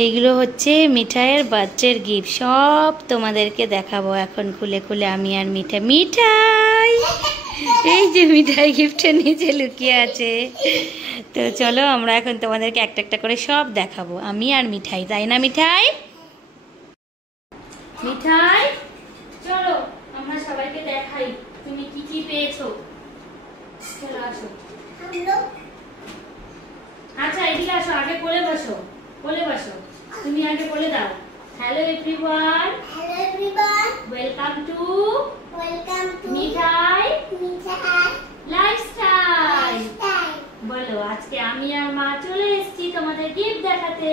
এইগুলো হচ্ছে মিঠাইয়ের বার্থডের গিফট, সব তোমাদেরকে দেখাবো এখন খুলে খুলে। আমি আর মিঠাই, এই যে মিঠাই গিফটের নিচে লুকিয়ে আছে। তো চলো আমরা এখন তোমাদেরকে একটা একটা করে সব দেখাবো, আমি আর মিঠাই, তাই না মিঠাই? মিঠাই চলো আমরা সবাইকে দেখাই তুমি কি কি পেয়েছো। চলো আসো, আচ্ছা এদিকে আসো, আগে কোলে বসো, কোলে বসো, তুমি আগে কোলে দাও। Hello everyone, hello everyone, welcome to Mithai lifestyle. বলো, আজকে আমি আর মা চলে এসেছি তোমাদের গিফট দেখাতে।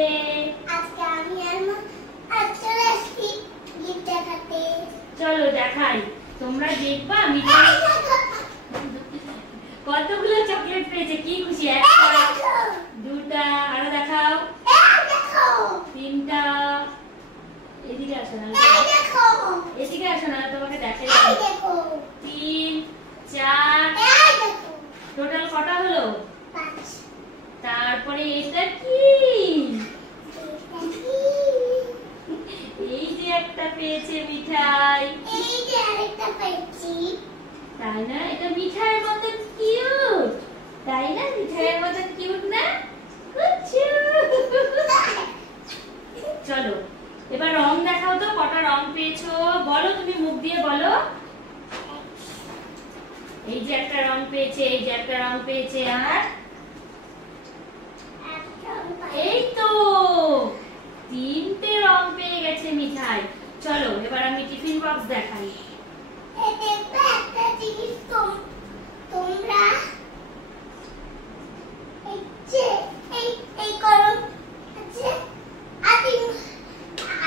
আজকে আমি আর মা চলে এসেছি গিফট দেখাতে। চলো দেখাই, তোমরা দেখবা মিঠাই কতগুলো চকলেট পেয়েছে, কি খুশি। একটা, দুটা, আরো দেখাও, তিনটা। এদিকে আসো না, এদিকে আসো না, তোমাকে দেখাই। 3, 4, টোটাল কটা হলো? 5। তারপরে এটা কি? এই যে একটা পেয়েছে মিঠাই, এই যে আরেকটা পেয়েছি। তাই না? এটা মিঠাইয়ের মতন কিউট, তাই না? মিঠাইয়ের মতন কিউট না? চলো এবার রং দেখাও তো, কটা রং পেয়েছো বলো, তুমি মুখ দিয়ে বলো। এই যে একটা রং পেয়েছে, এই যে একটা রং পেয়েছে, আর এই তো 3টে রং পেয়ে গেছে মিঠাই। চলো এবার আমি টিফিন বক্স দেখাই। একটা জিনিস তোমরা এই করো, আছে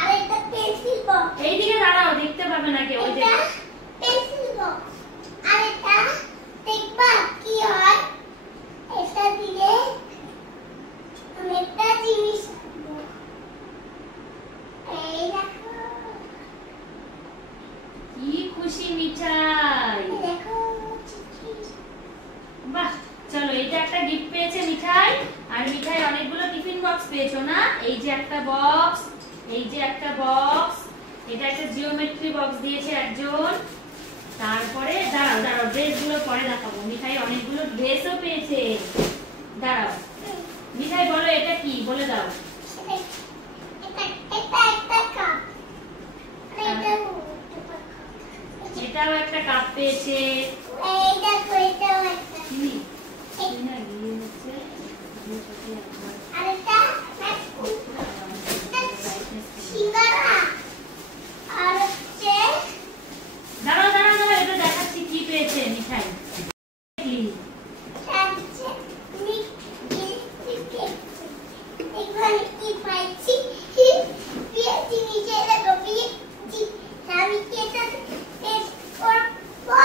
আরেকটা পেন্সিল বক্স। এইদিকে দাঁড়াও, দেখতে পাবে না কেউ। ওই যে পেন্সিল বক্স, আরেকটা দেখবা কি হয়। এটা দিলে আমি একটা জিনিস রাখবো। এই দেখো, কি খুশি মিঠাই, দেখো। বাহ। চলো এটা একটা গিফট পেয়েছে মিঠাই, আর মিঠাই অনেকগুলো টিফিন বক্স পেয়েছো না? এই যে একটা বক্স, এই যে একটা বক্স, এটা একটা জিওমেট্রি বক্স দিয়েছে একজন। তারপরে দাঁড়াও দাঁড়াও, ড্রেস গুলো পরে দেখাবো। মিঠাই অনেকগুলো ড্রেসও পেয়েছে। দাঁড়াও মিঠাই বলো এটা কি, বলে দাও। এটাও একটা কাপ পেয়েছে। এই দেখো, এটাও একটা। আরেকটা সিঙ্গারা, আর হচ্ছে দাঁড়াও দাঁড়াও দাঁড়াও, এটা দেখাচ্ছি কি পেয়েছে মিঠাই। এখানে কি পাইছি, পেয়েছি নিচে দেখো, পেয়েছি। আমি কি এটা টেস্ট করবো?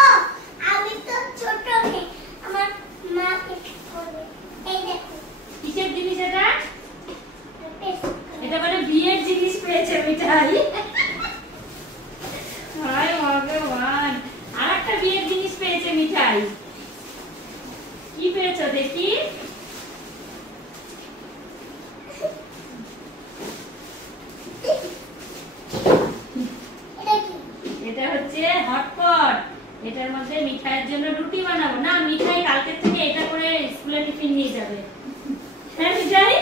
আমি তো ছোট মেয়ে, আমার মা টেস্ট করবে। এই দেখো কিসের জিনিস এটা? এটা মানে বিয়ের জিনিস পেয়েছে মিঠাই। হায় ভগবান, আরেকটা বিয়ের জিনিস পেয়েছে মিঠাই। কি পেয়েছো দেখি? এটা হচ্ছে হটপট। এটার মধ্যে মিঠাইয়ের জন্য রুটি বানাবো না। মিঠাই কালকে থেকে এটা করে স্কুলে টিফিন নিয়ে যাবে। হ্যাঁ মিঠাই,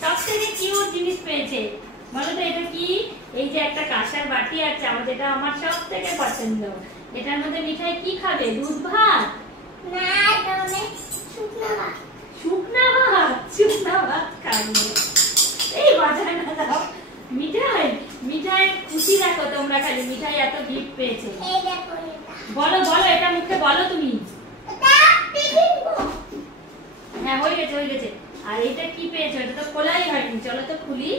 সব থেকে কিউট জিনিস পেয়েছে। বলো তো এটা কি? এই যে একটা কাঁসার বাটি আর চামচ, এটা আমার সব থেকে পছন্দ। এটার মধ্যে মিঠাই কি খাবে? দুধ ভাত? না, এটা মানে শুকনা ভাত। শুকনা ভাত? শুকনা ভাত খাবে? এই বাজায় না দাও মিঠাই। মিঠাই খুশি দেখো তোমরা, খালি মিঠাই এত গিফট পেয়েছে। এই দেখো এটা। বলো বলো, এটা মুখে বলো তুমি। এটা টিফিন বক্স। হ্যাঁ হয়ে গেছে হয়ে গেছে। আর এটা কি পেয়েছো? এটা তো খোলাই হয়নি, চলো তো খুলি।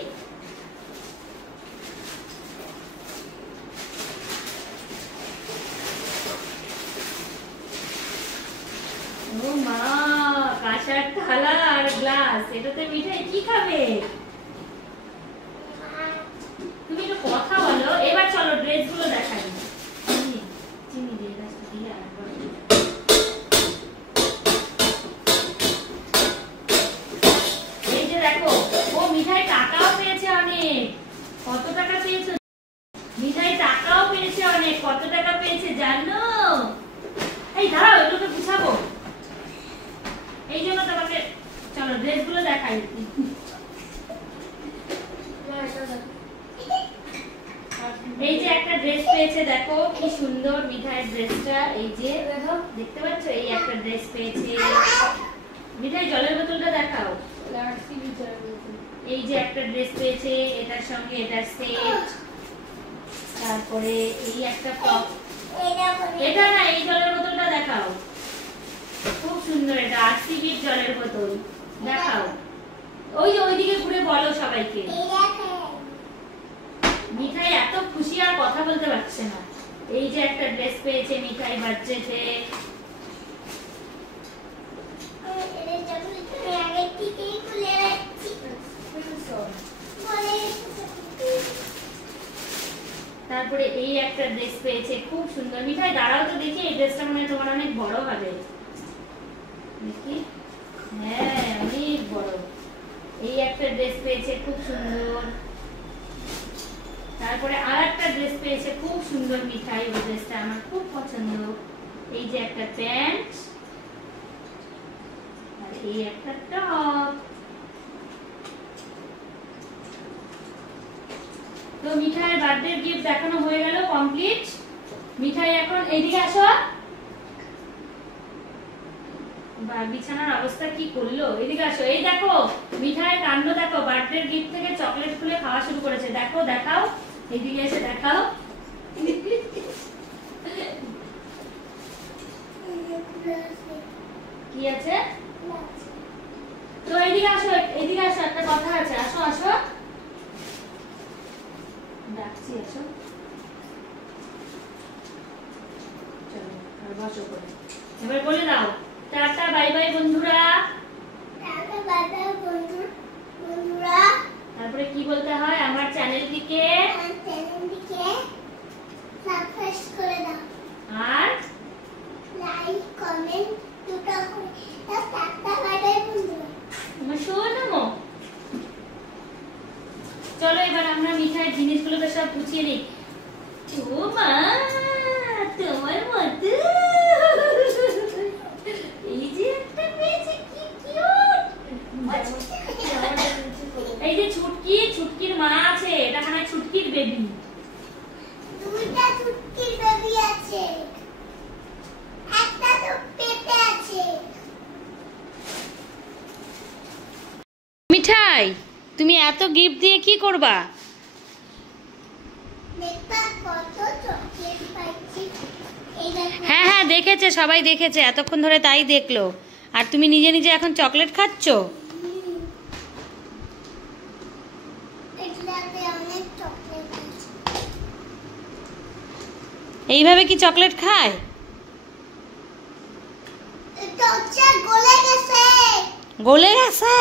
ও মা, কাঁসার থালা আর গ্লাস। এটাতে মিঠাই কি খাবে? তুমি একটু কথা বলো। এবার চলো ড্রেস গুলো দেখাই। চিনি দিয়ে গাছটা দিয়ে আরেকবার কত টাকা পেয়েছো? মিঠাই টাকাও পেয়েছে অনেক। কত টাকা পেয়েছে জানো? এই দাঁড়াও, এগুলোকে গুছাবো। এই জন্য তোমাকে চলো ড্রেসগুলো দেখাই। এই যে একটা ড্রেস পেয়েছে, দেখো কি সুন্দর মিঠাইয়ের ড্রেসটা। এই যে দেখো, দেখতে পাচ্ছ, এই একটা ড্রেস পেয়েছে। মিঠাই জলের বোতলটা দেখাও। এই যে একটা ড্রেস পেয়েছে, এটার সঙ্গে এটার সেট। তারপরে এই একটা টপ। এটা না, এই জলের বোতলটা দেখাও, খুব সুন্দর। এটা আরসিবির জলের বোতল, দেখাও। ওই যে ওইদিকে ঘুরে বলো সবাইকে। মিঠাই এত খুশি আর কথা বলতে পারছে না। এই যে একটা ড্রেস পেয়েছে মিঠাই বার্থডেতে। তারপরে এই একটা ড্রেস পেয়েছে, খুব সুন্দর। মিঠাই দাঁড়াও তো দেখি, এই ড্রেসটা মনে হয় তোমার অনেক বড় হবে। দেখি, হ্যাঁ অনেক বড়। এই একটা ড্রেস পেয়েছে, খুব সুন্দর। তারপরে আর একটা ড্রেস পেয়েছে, খুব সুন্দর মিঠাই। ওই ড্রেসটা আমার খুব পছন্দ। এই যে একটা প্যান্ট, আর এই একটা টপ। তো মিঠাইয়ের বার্থডে গিফট দেখানো হয়ে গেল, কমপ্লিট। মিঠাই এখন এইদিকে আসো। বিছানার অবস্থা কি করলো, এদিকে আসো। এই দেখো মিঠাইয়ের কাণ্ড দেখো, বার্থডে গিফট থেকে চকলেট খুলে খাওয়া শুরু করেছে। দেখো, দেখাও, এদিকে এসে দেখাও। কি আছে? তো এদিকে আসো, এদিকে আসো, একটা কথা আছে। আসো আসো, ডাকছি, আসো। চলো আর বসো করে। এবার বলে দাও টাটা বাই বাই বন্ধুরা। টাটা বাই বাই বন্ধুরা। তারপরে কি বলতে হয়? আমার চ্যানেলটিকে সাবস্ক্রাইব করে দাও আর লাইক কমেন্ট দুটো করে। টাটা বাই বাই বন্ধুরা। আমার শোনো। চলো এবার আমরা মিঠাইয়ের জিনিসগুলোকে সব গুছিয়ে নিই। ও মা, তোমার মতো এই যে একটা পেয়েছে, কি কিউট। এই যে ছুটকি, ছুটকির মা আছে। এটা মানে ছুটকির বেবি। দুইটা ছুটকির বেবি আছে, একটা তো পেটে আছে। মিঠাই, তুমি এত গিফট দিয়ে কি করবা? দেখবা কত চকলেট পাচ্ছি। এই দেখো। হ্যাঁ হ্যাঁ দেখেছে, সবাই দেখেছে, এতক্ষণ ধরে তাই দেখলো। আর তুমি নিজে নিজে এখন চকলেট খাচ্ছ। এটাতে অনেক চকলেট আছে। এইভাবে কি চকলেট খায়? এটা হচ্ছে গলে গেছে। গলে গেছে।